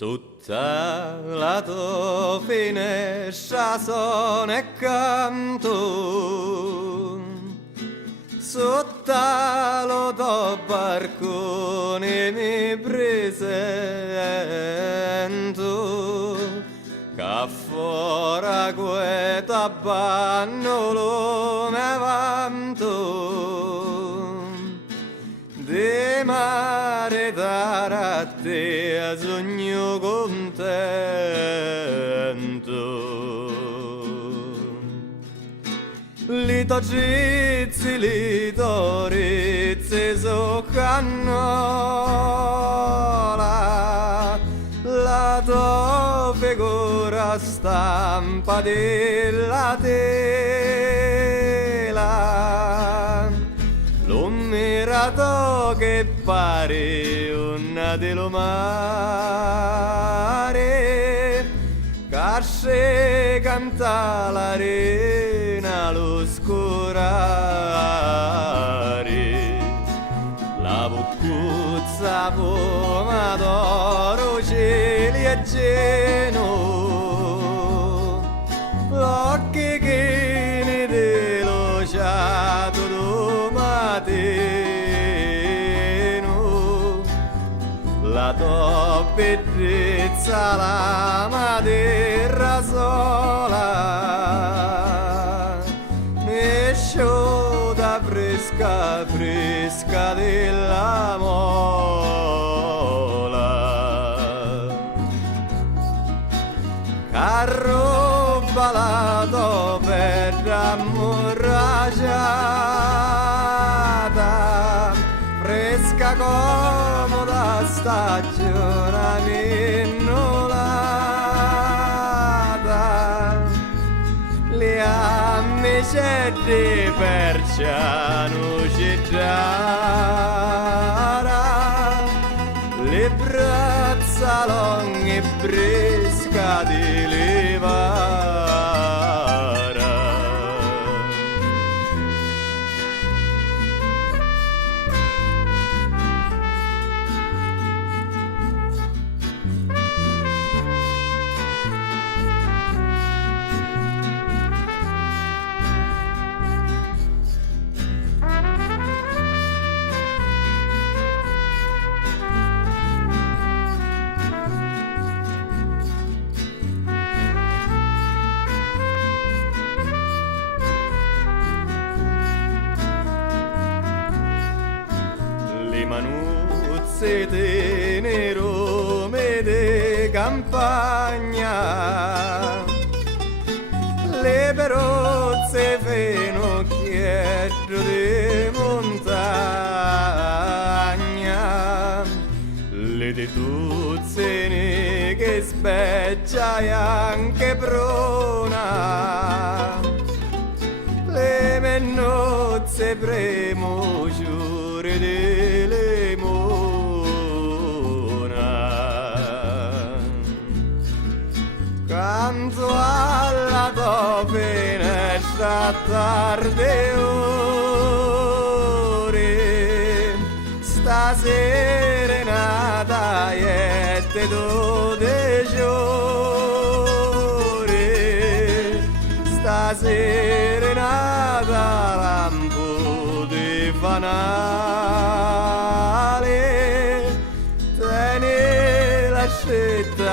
Sutta la tua finestra sono e canto, sotto lo tuo barcone mi presento, che fuori questa bannolo me vanto, di mare a te sogno contento. Lito gizi, lito rizzi su cannola, la tua figura stampa della tela, l'ho mirato che pare una dello mare, casce canta l'arena lo scurare, la buccuzza pomodoro cieli e geno, l'occhi chini dello ciato do matino, la tua bellezza la madeira sola, mi sciuta fresca fresca della mola, carro balato per ammorragiata, fresca comoda stagione minnolata, le amiche di perciano cittara, le braccia lunghe e fresca di levara. Manuzze tenero me de campagna, le perozze fenocchietto di montagna, le tetuzze che speccia e anche prona, le mennozze premociure delle canto alla tua finestra tarde ore, stasera è nata e te do de giore, stasera è nata lampo di fanale, tieni la scelta